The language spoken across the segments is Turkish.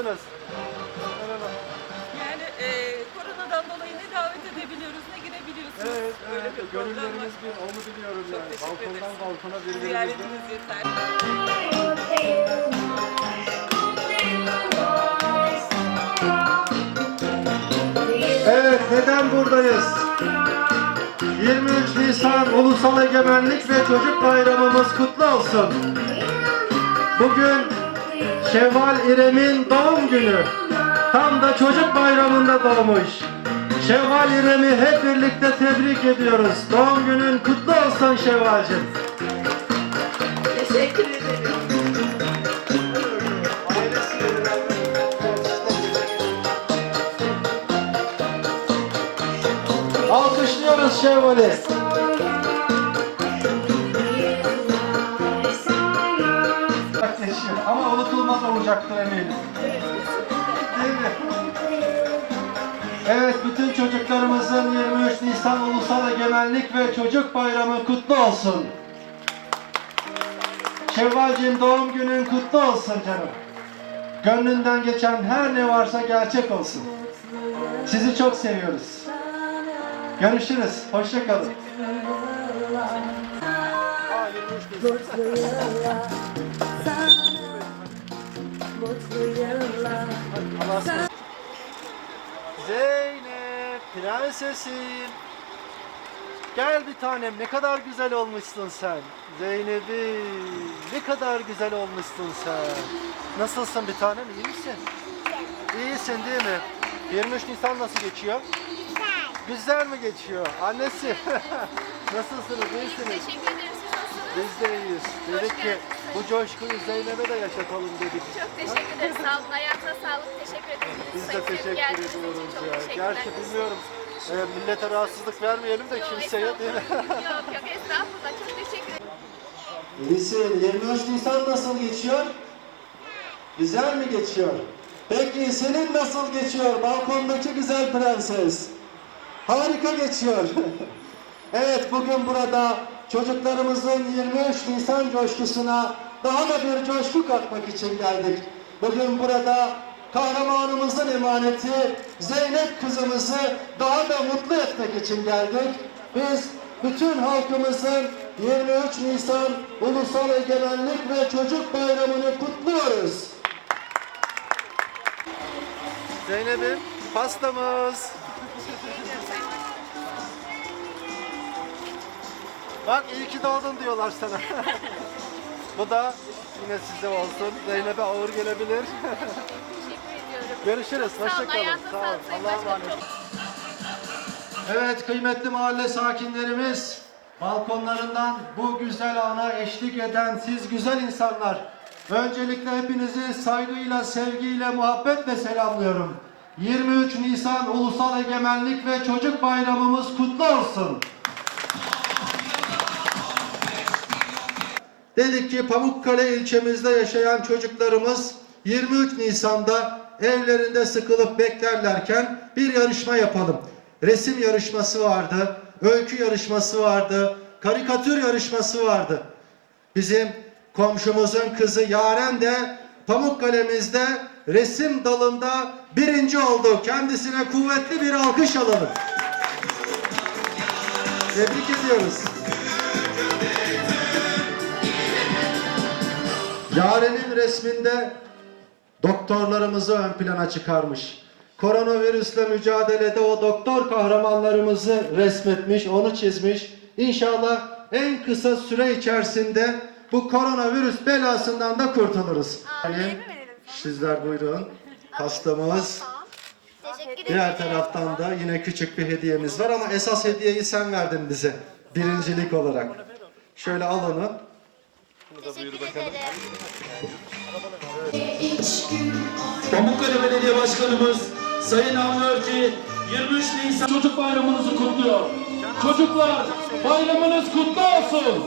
Merhaba, nasılsınız? Yani e, koronadan dolayı ne davet edebiliyoruz ne girebiliyorsunuz. Evet, Böyle evet. bir problem var. Gönüllerimiz bir, onu biliyorum Çok yani. teşekkür Balkondan ederiz. balkona. Ziyaretiniz yeter. Evet, neden buradayız? 23 Nisan Ulusal Egemenlik ve Çocuk Bayramımız kutlu olsun. Bugün Şevval İrem'in doğum günü. Tam da çocuk bayramında doğmuş. Şevval İrem'i hep birlikte tebrik ediyoruz. Doğum günün kutlu olsun Şevval'cim. Teşekkür ederim. Alkışlıyoruz Şevval'i. Olacaktır eminim. Değil mi? Evet, bütün çocuklarımızın 23 Nisan Ulusal Egemenlik ve Çocuk Bayramı kutlu olsun. Şevvalciğim doğum günün kutlu olsun canım. Gönlünden geçen her ne varsa gerçek olsun. Sizi çok seviyoruz. Görüşürüz. Hoşça kalın. Mutlu Mutlu yıllar Zeynep, prensesim. Gel bir tanem, ne kadar güzel olmuşsun sen. Zeynep'im, ne kadar güzel olmuşsun sen. Nasılsın bir tanem, iyi misin? İyisin değil mi? 23 Nisan nasıl geçiyor? Güzel mi geçiyor? Annesi. Nasılsınız, iyisiniz? Teşekkür ederiz. Siz nasılsınız? Biz de iyiyiz. Dedik ki bu coşkuyu Zeynep'e de yaşatalım dedik. Çok teşekkür ederiz. Sağ olun. Ayağınıza sağlık. Teşekkür ederiz. Biz de Sayın teşekkür geldiğiniz için ediyoruz çok ya. teşekkürler. Gerçi bilmiyorum. e, millete rahatsızlık vermeyelim de Yok, kimseye değil mi? estağfurullah. Yok yok estağfurullah. Çok teşekkür ederim. İyisin. 23 Nisan nasıl geçiyor? Güzel mi geçiyor? Peki senin nasıl geçiyor balkondaki güzel prenses? Harika geçiyor. evet bugün burada çocuklarımızın 23 Nisan coşkusuna daha da bir coşku katmak için geldik. Bugün burada kahramanımızın emaneti Zeynep kızımızı daha da mutlu etmek için geldik. Biz bütün halkımızın 23 Nisan Ulusal Egemenlik ve Çocuk Bayramı'nı kutluyoruz. Zeynep'im pastamız. Bak iyi ki doğdun diyorlar sana. Bu da yine size olsun. Zeynep'e ağır gelebilir. Teşekkür ediyorum. Görüşürüz. Hoşçakalın. Sağ olun. Allah'a emanet. Evet kıymetli mahalle sakinlerimiz, balkonlarından bu güzel ana eşlik eden siz güzel insanlar. Öncelikle hepinizi saygıyla, sevgiyle, muhabbetle selamlıyorum. 23 Nisan Ulusal Egemenlik ve Çocuk Bayramımız kutlu olsun. Dedik ki Pamukkale ilçemizde yaşayan çocuklarımız 23 Nisan'da evlerinde sıkılıp beklerlerken bir yarışma yapalım. Resim yarışması vardı, öykü yarışması vardı, karikatür yarışması vardı. Bizim komşumuzun kızı Yaren de Pamukkale'mizde resim dalında birinci oldu. Kendisine kuvvetli bir alkış alalım. Tebrik ediyoruz. Yaren'in resminde doktorlarımızı ön plana çıkarmış. Koronavirüsle mücadelede o doktor kahramanlarımızı resmetmiş, onu çizmiş. İnşallah en kısa süre içerisinde bu koronavirüs belasından da kurtuluruz. Yani sizler buyurun. Teşekkür Diğer taraftan da yine küçük bir hediyemiz var ama esas hediyeyi sen verdin bize. Birincilik olarak. Şöyle al onu. Pamukkale Belediye Başkanımız Sayın Avni Örçi 23 Nisan Çocuk Bayramınızı kutluyor. Çocuklar bayramınız kutlu olsun.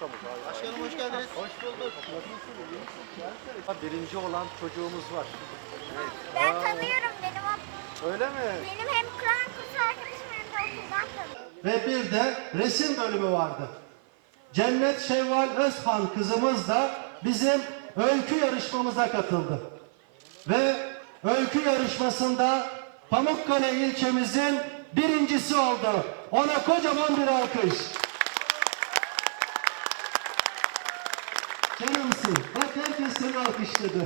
Pastamız. Başkanım hoş geldiniz. Hoş bulduk. Birinci olan çocuğumuz var. Ben tanıyorum benim. Öyle mi? Benim hem Kur'an kursu arkadaşım hem de okuldan tanıyorum. Ve bir de resim bölümü vardı. Cennet Şevval Özhan kızımız da bizim öykü yarışmamıza katıldı. Ve öykü yarışmasında Pamukkale ilçemizin birincisi oldu. Ona kocaman bir alkış. Canımsın. Bak herkes seni alkışladı.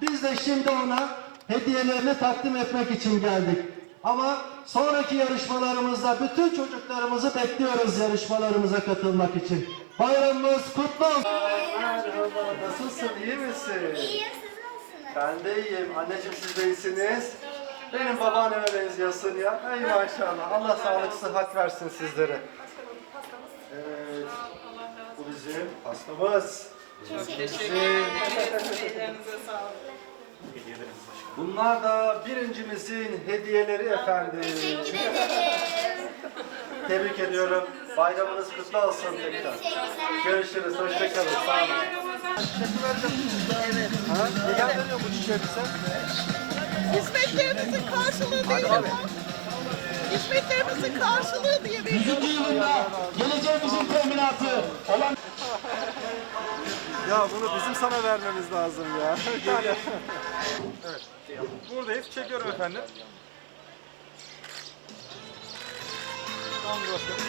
Biz de şimdi ona hediyelerini takdim etmek için geldik. Ama sonraki yarışmalarımızda bütün çocuklarımızı bekliyoruz yarışmalarımıza katılmak için. Bayramımız kutlu olsun. Merhaba, nasılsın, iyi misin? İyiyim siz nasılsınız? Ben de iyiyim. Anneciğim siz de iyisiniz. Benim babaanneme benziyorsun ya. Ay maşallah. Allah sağlık sıhhat versin sizlere. Evet. Bu bizim pastamız. Bunlar da birincimizin hediyeleri efendim. Teşekkür ederim. Tebrik ediyorum. Bayramınız kutlu olsun tekrar. Görüşürüz. Hoşçakalın. Sağ olun. Ha? Neden veriyor bu çiçeği bize? Hizmetlerimizin karşılığı değil ama. Hizmetlerimizin karşılığı diye bir 100. yılında Ya bunu bizim sana vermemiz lazım ya. evet. Buradayız. Çekiyorum efendim. Tamam başkanım.